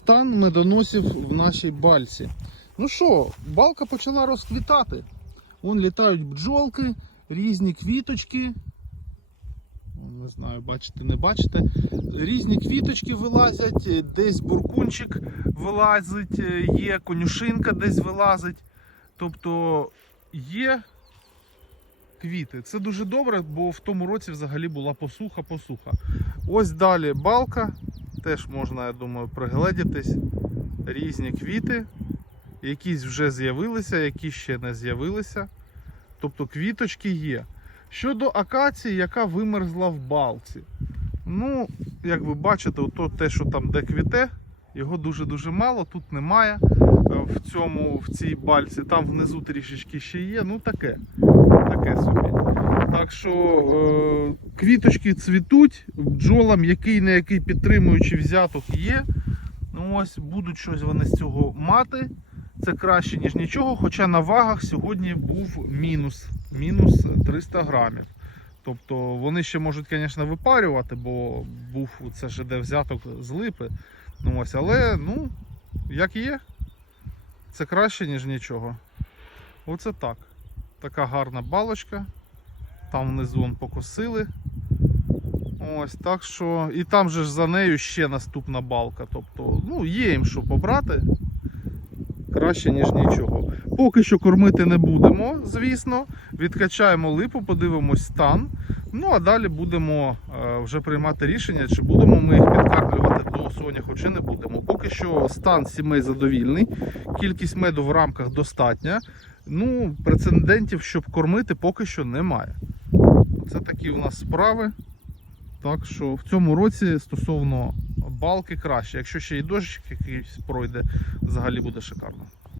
стан медоносів в нашій бальці. Ну що, балка почала розквітати. Вон літають бджолки, різні квіточки. Не знаю, бачите, не бачите. Різні квіточки вилазять, е, десь буркунчик вилазить, е, є конюшинка десь вилазить. Тобто є квіти. Це дуже добре, бо в тому році взагалі була посуха, посуха. Ось далі балка. Теж можна, я думаю, пригледітись. Різні квіти. Якісь вже з'явилися, які ще не з'явилися. Тобто квіточки є. Щодо акації, яка вимерзла в балці. Ну, як ви бачите, ото те, що там де квіте, його дуже-дуже мало, тут немає е, в цьому, в цій бальці. Там внизу трішечки ще є. Ну таке. Таке собі. Так що е, квіточки цвітуть, бджолам який не який підтримуючий взяток є. Ну ось будуть щось вони з цього мати. Це краще, ніж нічого. Хоча на вагах сьогодні був мінус, мінус 300 грамів. Тобто вони ще можуть, звісно, випарювати, бо був це ж де взяток з липи. Ну ось, але ну, як є, це краще, ніж нічого. Оце так. Така гарна балочка. Там внизу он покосили. Ось так що. І там же ж за нею ще наступна балка. Тобто, ну, є їм що побрати. Краще, ніж нічого. Поки що кормити не будемо, звісно. Відкачаємо липу, подивимось стан. Ну а далі будемо е, вже приймати рішення, чи будемо ми їх підкармлювати до соняху, чи не будемо. Поки що стан сімей задовільний, кількість меду в рамках достатня. Ну, прецедентів, щоб кормити, поки що немає. Це такі у нас справи. Так що в цьому році стосовно балки краще. Якщо ще й дощ якийсь пройде, взагалі буде шикарно.